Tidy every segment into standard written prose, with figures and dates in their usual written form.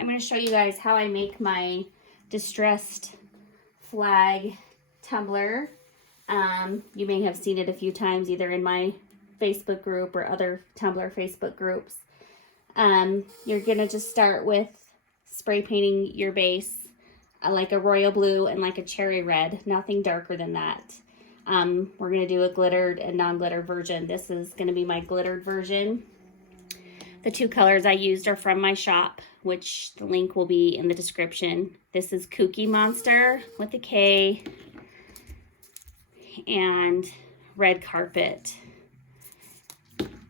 I'm going to show you guys how I make my distressed flag tumbler. You may have seen it a few times either in my Facebook group or other Tumbler Facebook groups. You're going to just start with spray painting your base like a royal blue and like a cherry red, nothing darker than that. We're going to do a glittered and non-glittered version. This is going to be my glittered version. The two colors I used are from my shop, which the link will be in the description. This is Kooky Monster with a K and Red Carpet.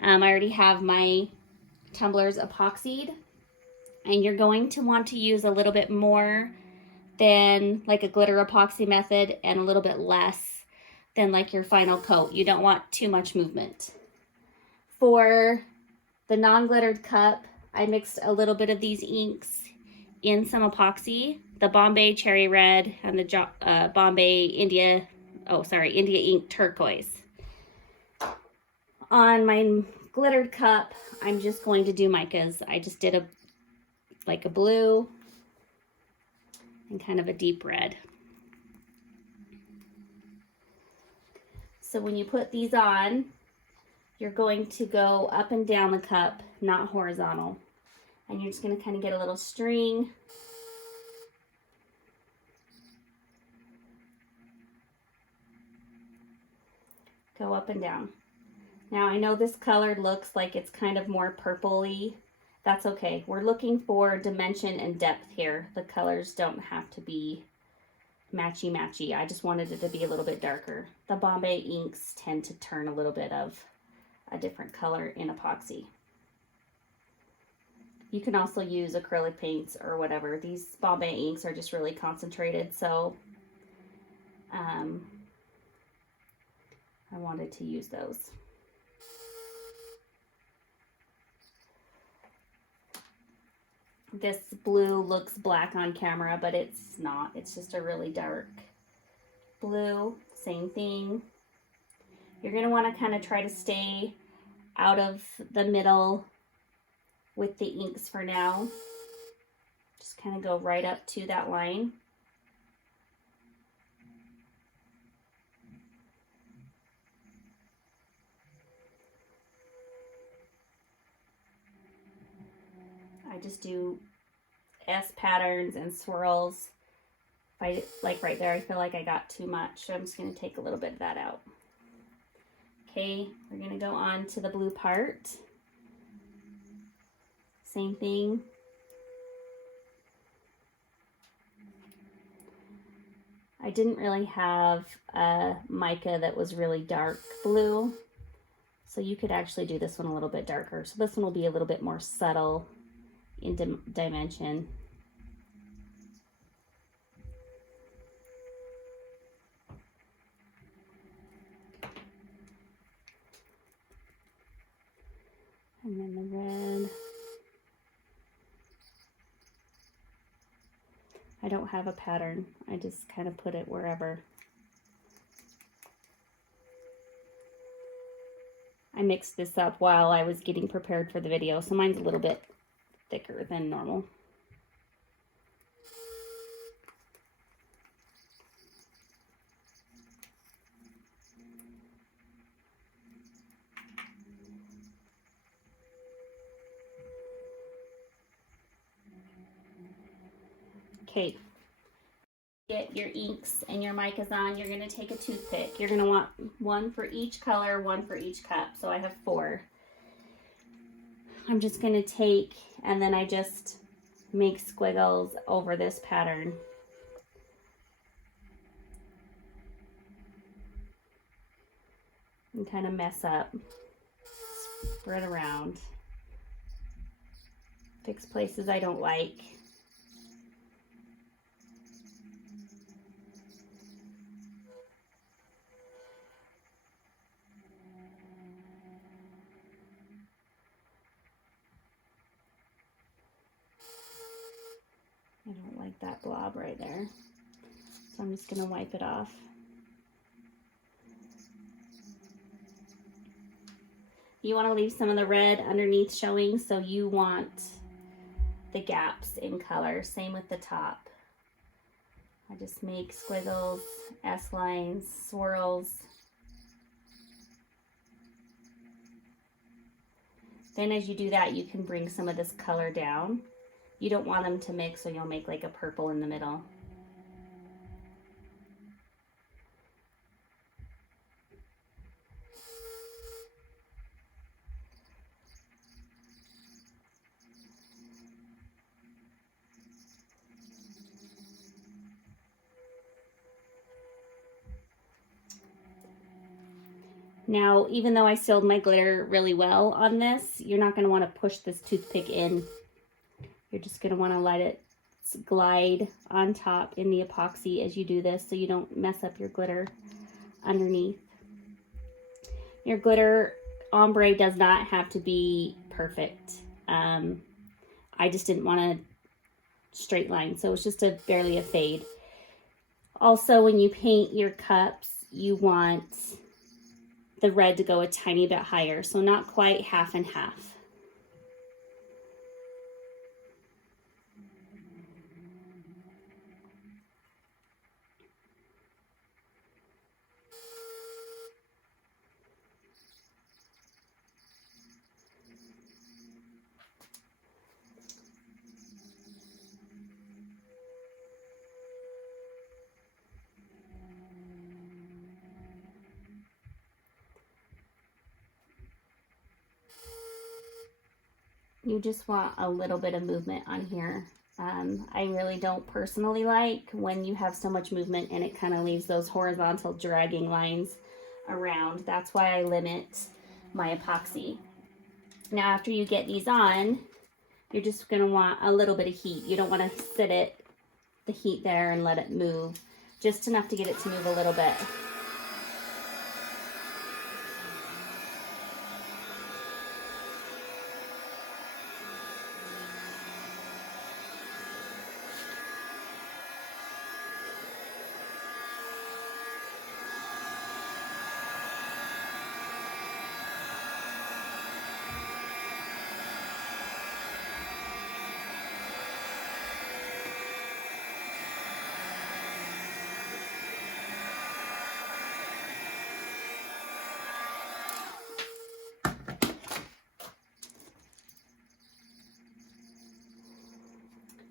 I already have my tumblers epoxied, and you're going to want to use a little bit more than like a glitter epoxy method and a little bit less than like your final coat. You don't want too much movement. For the non-glittered cup, I mixed a little bit of these inks in some epoxy, the Bombay Cherry Red and the Bombay India Ink Turquoise. On my glittered cup, I'm just going to do micas. I just did like a blue and kind of a deep red. So when you put these on, you're going to go up and down the cup, not horizontal. And you're just going to kind of get a little string. Go up and down. Now I know this color looks like it's kind of more purpley. That's okay. We're looking for dimension and depth here. The colors don't have to be matchy-matchy. I just wanted it to be a little bit darker. The Bombay inks tend to turn a little bit of a different color in epoxy. You can also use acrylic paints or whatever. These Bombay inks are just really concentrated, so I wanted to use those. This blue looks black on camera, but it's not. It's just a really dark blue. Same thing. You're going to want to kind of try to stay out of the middle with the inks for now. Just kind of go right up to that line. I just do S patterns and swirls. If like right there, I feel like I got too much, so I'm just going to take a little bit of that out. Okay, we're going to go on to the blue part. Same thing. I didn't really have a mica that was really dark blue, so you could actually do this one a little bit darker. So this one will be a little bit more subtle in dimension. And then the red. I don't have a pattern. I just kind of put it wherever. I mixed this up while I was getting prepared for the video, so mine's a little bit thicker than normal. Okay, get your inks and your micas on. You're going to take a toothpick. You're going to want one for each color, one for each cup. So I have 4. I'm just going to take, and then I just make squiggles over this pattern. And kind of mess up, spread around, fix places I don't like. I don't like that blob right there, so I'm just going to wipe it off. You want to leave some of the red underneath showing, so you want the gaps in color. Same with the top. I just make squiggles, S-lines, swirls. Then as you do that, you can bring some of this color down. You don't want them to mix, so you'll make like a purple in the middle. Now, even though I sealed my glitter really well on this, you're not going to want to push this toothpick in. You're just going to want to let it glide on top in the epoxy as you do this, so you don't mess up your glitter underneath. Your glitter ombre does not have to be perfect. I just didn't want a straight line, so it's just barely a fade. Also, when you paint your cups, you want the red to go a tiny bit higher, so not quite half and half. You just want a little bit of movement on here. I really don't personally like when you have so much movement and it kind of leaves those horizontal dragging lines around. That's why I limit my epoxy. Now after you get these on, you're just going to want a little bit of heat. You don't want to sit the heat there and let it move. Just enough to get it to move a little bit.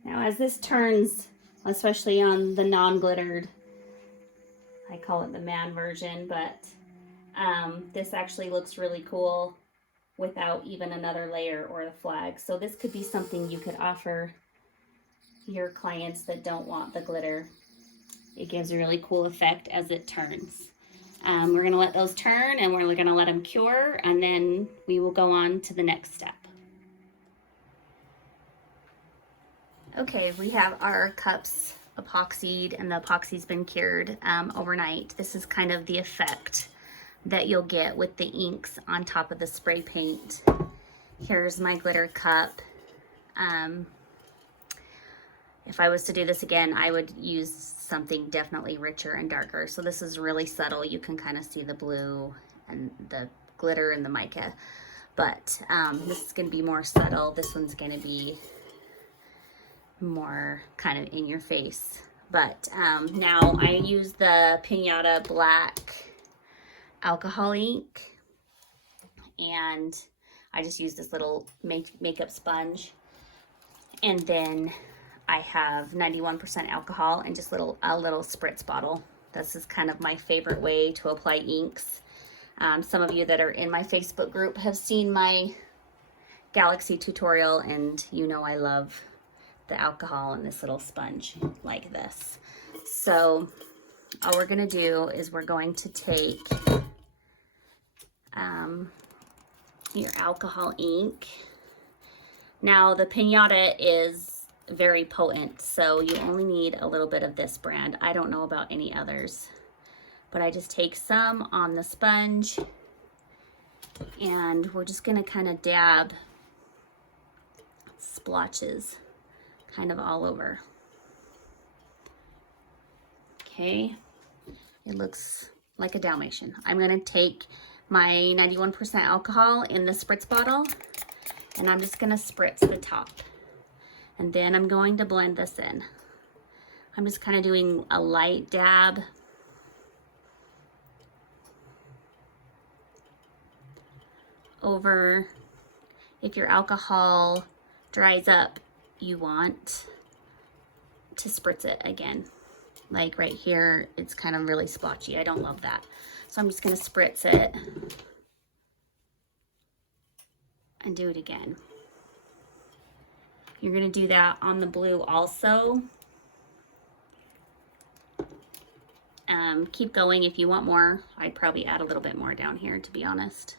Now as this turns, especially on the non-glittered, I call it the man version, but this actually looks really cool without even another layer or the flag. So this could be something you could offer your clients that don't want the glitter. It gives a really cool effect as it turns. We're going to let those turn and we're going to let them cure, and then we will go on to the next step. Okay, we have our cups epoxied and the epoxy's been cured overnight. This is kind of the effect that you'll get with the inks on top of the spray paint. Here's my glitter cup. If I was to do this again, I would use something definitely richer and darker. So this is really subtle. You can kind of see the blue and the glitter and the mica. But this is going to be more subtle. This one's going to be more kind of in your face. But now I use the Pinata black alcohol ink, and I just use this little makeup sponge, and then I have 91% alcohol and just a little spritz bottle. This is kind of my favorite way to apply inks. Some of you that are in my Facebook group have seen my Galaxy tutorial, and you know I love the alcohol and this little sponge like this. So all we're going to do is we're going to take your alcohol ink. Now the Pinata is very potent, so you only need a little bit of this brand. I don't know about any others, but I just take some on the sponge, and we're just going to kind of dab splotches kind of all over. Okay, it looks like a Dalmatian. I'm going to take my 91% alcohol in the spritz bottle, and I'm just going to spritz the top. And then I'm going to blend this in. I'm just kind of doing a light dab. Over. If your alcohol dries up, you want to spritz it again. Like right here, it's kind of really splotchy. I don't love that. So I'm just gonna spritz it and do it again. You're gonna do that on the blue also. Keep going if you want more. I'd probably add a little bit more down here, to be honest.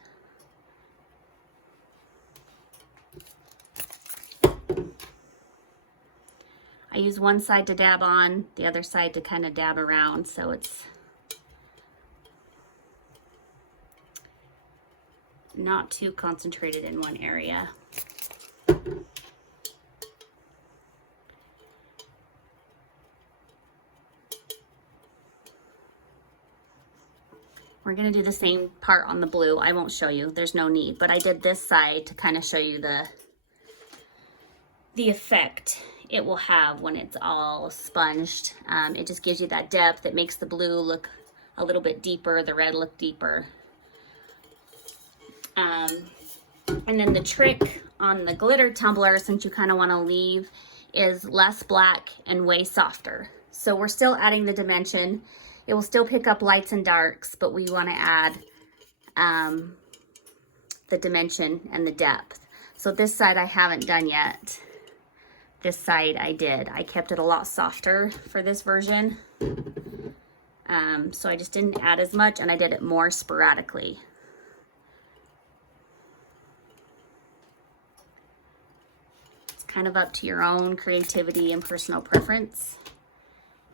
I use one side to dab on, the other side to kind of dab around, so it's not too concentrated in one area. We're gonna do the same part on the blue. I won't show you, there's no need, but I did this side to kind of show you the effect it will have when it's all sponged. It just gives you that depth. It makes the blue look a little bit deeper, the red look deeper. And then the trick on the glitter tumbler, since you kind of want to leave, is less black and way softer. So we're still adding the dimension. It will still pick up lights and darks, but we want to add the dimension and the depth. So this side I haven't done yet. This side I did. I kept it a lot softer for this version. So I just didn't add as much, and I did it more sporadically. It's kind of up to your own creativity and personal preference,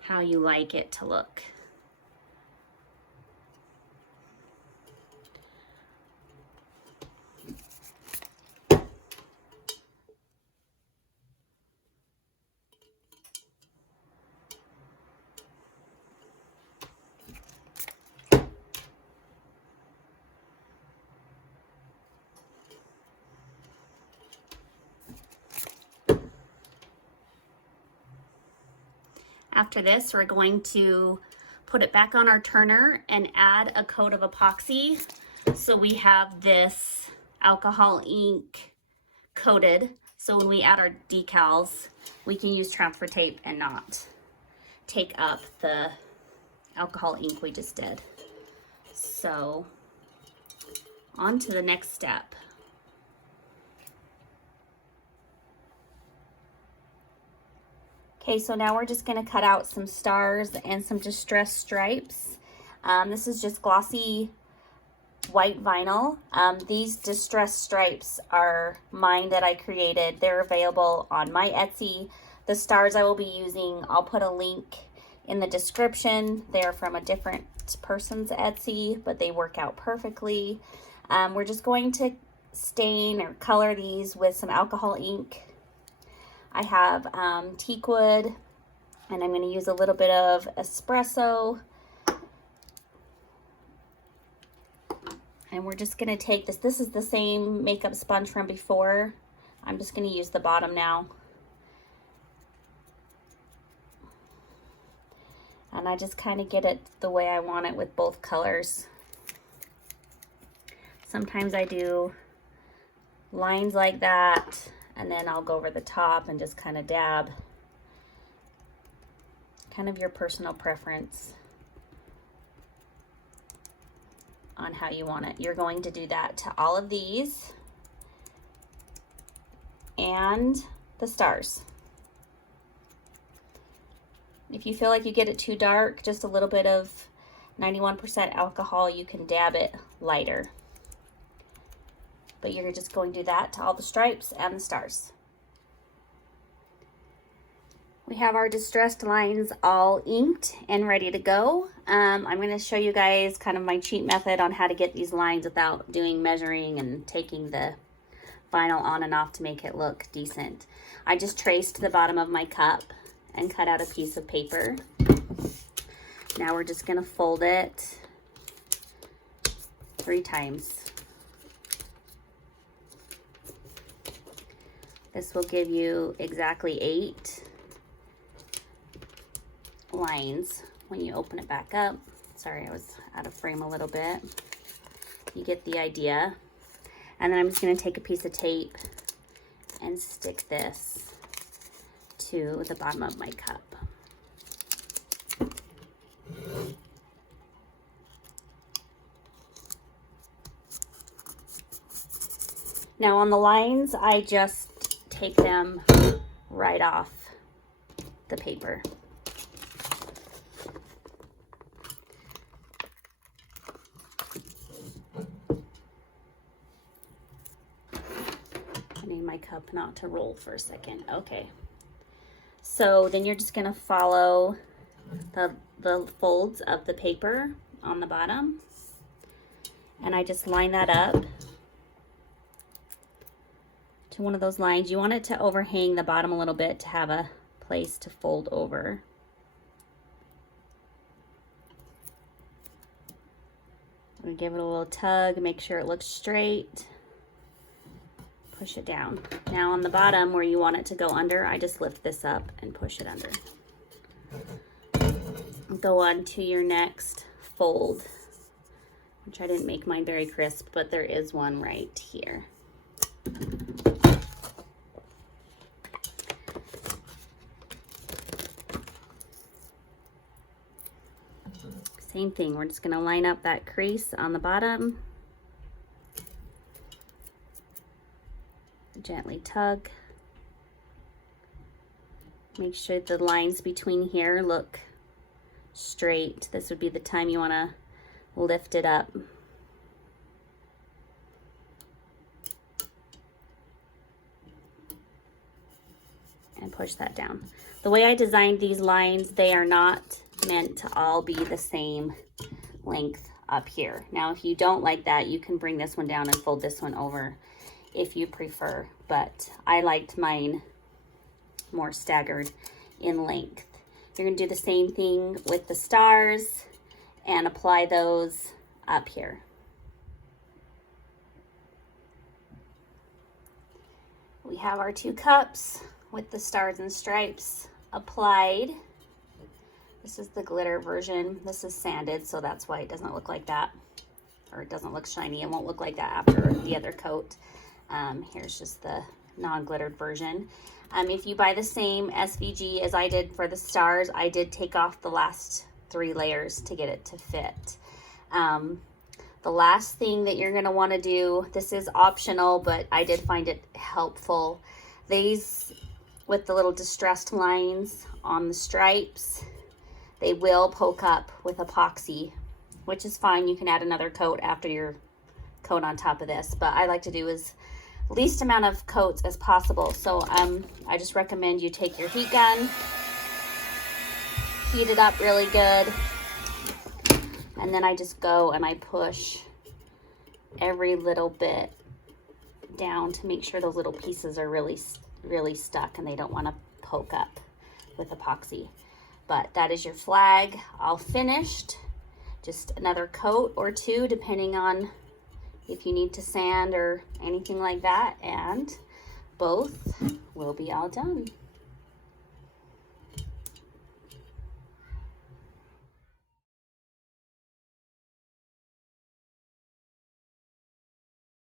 how you like it to look. After this, we're going to put it back on our turner and add a coat of epoxy. So we have this alcohol ink coated. So when we add our decals, we can use transfer tape and not take up the alcohol ink we just did. So on to the next step. Okay, so now we're just gonna cut out some stars and some distressed stripes. This is just glossy white vinyl. These distressed stripes are mine that I created. They're available on my Etsy. The stars I will be using, I'll put a link in the description. They're from a different person's Etsy, but they work out perfectly. We're just going to stain or color these with some alcohol ink. I have teak wood, and I'm going to use a little bit of espresso. And we're just going to take this. This is the same makeup sponge from before. I'm just going to use the bottom now. And I just kind of get it the way I want it with both colors. Sometimes I do lines like that, and then I'll go over the top and just kind of dab. Kind of your personal preference on how you want it. You're going to do that to all of these and the stars. If you feel like you get it too dark, just a little bit of 91% alcohol, you can dab it lighter. But you're just going to do that to all the stripes and the stars. We have our distressed lines all inked and ready to go. I'm going to show you guys kind of my cheat method on how to get these lines without doing measuring and taking the vinyl on and off to make it look decent. I just traced the bottom of my cup and cut out a piece of paper. Now we're just going to fold it 3 times. This will give you exactly 8 lines when you open it back up. Sorry, I was out of frame a little bit. You get the idea. And then I'm just going to take a piece of tape and stick this to the bottom of my cup. Now on the lines, I just take them right off the paper. I need my cup not to roll for a second. Okay. So then you're just gonna follow the folds of the paper on the bottom. And I just line that up to one of those lines. You want it to overhang the bottom a little bit to have a place to fold over. I'm gonna give it a little tug, make sure it looks straight. Push it down. Now on the bottom where you want it to go under, I just lift this up and push it under. Go on to your next fold, which I didn't make mine very crisp, but there is one right here. Same thing, we're just gonna line up that crease on the bottom. Gently tug. Make sure the lines between here look straight. This would be the time you wanna lift it up. And push that down. The way I designed these lines, they are not meant to all be the same length up here. Now, if you don't like that, you can bring this one down and fold this one over if you prefer, but I liked mine more staggered in length. You're gonna do the same thing with the stars and apply those up here. We have our 2 cups with the stars and stripes applied. This is the glitter version. This is sanded, so that's why it doesn't look like that, or it doesn't look shiny. It won't look like that after the other coat. Here's just the non-glittered version. If you buy the same SVG as I did for the stars, I did take off the last 3 layers to get it to fit. The last thing that you're gonna wanna do, this is optional, but I did find it helpful. These, with the little distressed lines on the stripes, they will poke up with epoxy, which is fine. You can add another coat after your coat on top of this, but I like to do as least amount of coats as possible. So I just recommend you take your heat gun, heat it up really good, and then I just go and I push every little bit down to make sure those little pieces are really stuck and they don't want to poke up with epoxy. But that is your flag all finished. Just another coat or 2 depending on if you need to sand or anything like that, and both will be all done.